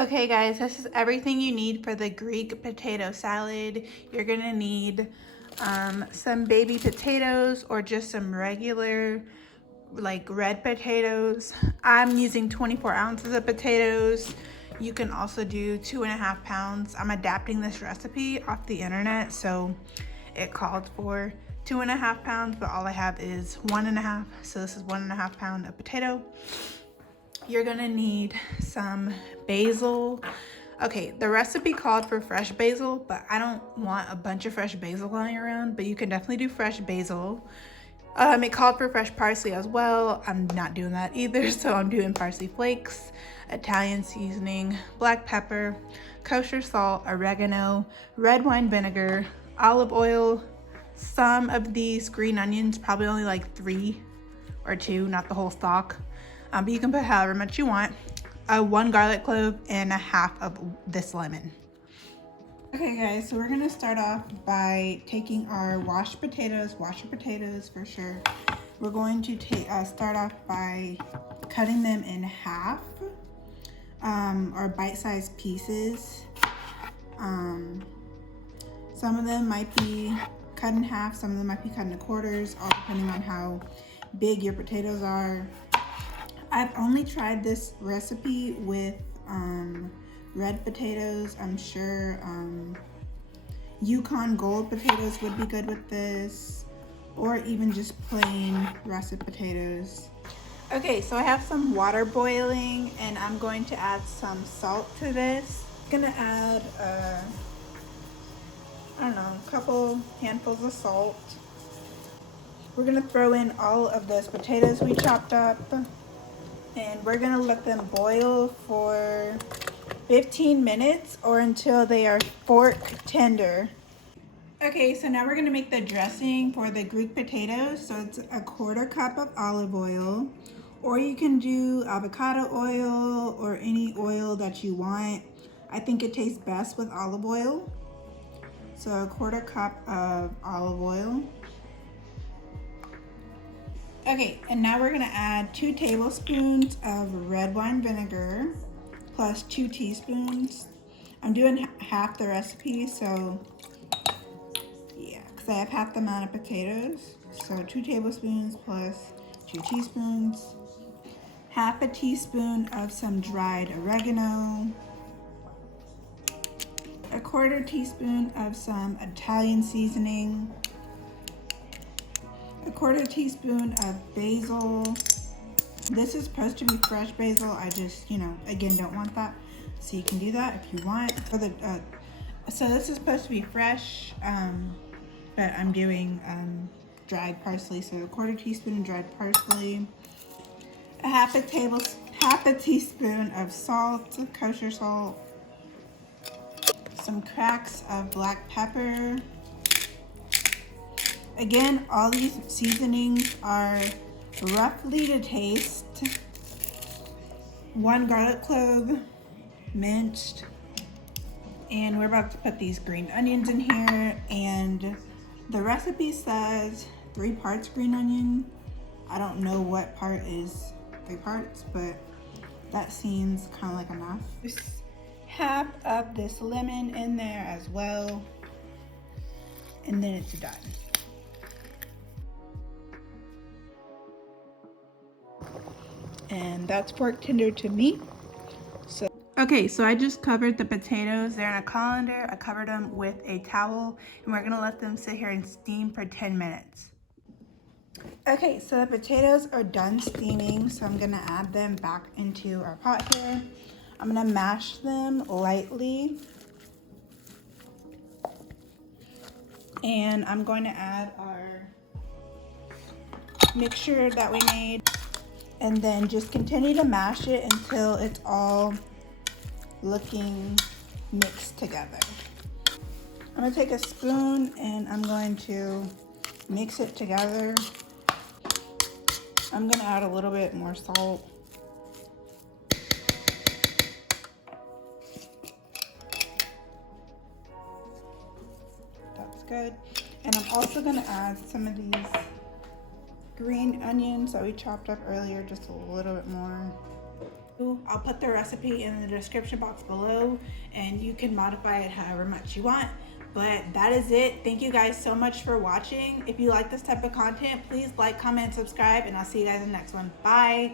Okay guys, this is everything you need for the Greek potato salad. You're gonna need some baby potatoes or just some regular like red potatoes. I'm using 24 ounces of potatoes. You can also do 2.5 pounds. I'm adapting this recipe off the internet, so it called for 2.5 pounds, but all I have is 1.5. So this is 1.5 pound of potato. You're gonna need some basil. Okay, the recipe called for fresh basil, but I don't want a bunch of fresh basil lying around, but you can definitely do fresh basil. It called for fresh parsley as well. I'm not doing that either, so I'm doing parsley flakes, Italian seasoning, black pepper, kosher salt, oregano, red wine vinegar, olive oil, some of these green onions, probably only like 3 or 2, not the whole stalk. But you can put however much you want. 1 garlic clove and 1/2 of this lemon. Okay guys, so we're gonna start off by taking our washed potatoes, wash your potatoes for sure. We're going to start off by cutting them in half, or bite-sized pieces. Some of them might be cut in half, some of them might be cut into quarters, all depending on how big your potatoes are. I've only tried this recipe with red potatoes. I'm sure Yukon Gold potatoes would be good with this, or even just plain russet potatoes. Okay, so I have some water boiling and I'm going to add some salt to this. I'm gonna add I don't know, a couple handfuls of salt. We're gonna throw in all of those potatoes we chopped up, and we're gonna let them boil for 15 minutes or until they are fork tender. Okay, so now we're gonna make the dressing for the Greek potatoes. So it's 1/4 cup of olive oil, or you can do avocado oil or any oil that you want. I think it tastes best with olive oil. So 1/4 cup of olive oil. Okay, and now we're gonna add 2 tablespoons of red wine vinegar plus 2 teaspoons. I'm doing half the recipe, so yeah, because I have half the amount of potatoes. So 2 tablespoons plus 2 teaspoons. 1/2 teaspoon of some dried oregano. 1/4 teaspoon of some Italian seasoning. 1/4 teaspoon of basil. This is supposed to be fresh basil. I just, again, don't want that. So you can do that if you want. So this is supposed to be fresh, but I'm doing dried parsley. So 1/4 teaspoon of dried parsley. 1/2 teaspoon of salt, kosher salt. Some cracks of black pepper. Again, all these seasonings are roughly to taste. 1 garlic clove, minced. And we're about to put these green onions in here. And the recipe says 3 parts green onion. I don't know what part is 3 parts, but that seems kind of like enough. Just 1/2 of this lemon in there as well. And then it's done. And that's fork tender to me. Okay, so I just covered the potatoes. They're in a colander. I covered them with a towel, and we're gonna let them sit here and steam for 10 minutes. Okay, so the potatoes are done steaming, so I'm gonna add them back into our pot here. I'm gonna mash them lightly. And I'm going to add our mixture that we made. And then just continue to mash it until it's all looking mixed together. I'm gonna take a spoon and I'm going to mix it together. I'm gonna add a little bit more salt. That's good. And I'm also gonna add some of these green onions that we chopped up earlier, just a little bit more. I'll put the recipe in the description box below and you can modify it however much you want. But that is it. Thank you guys so much for watching. If you like this type of content, please like, comment, and subscribe, and I'll see you guys in the next one. Bye.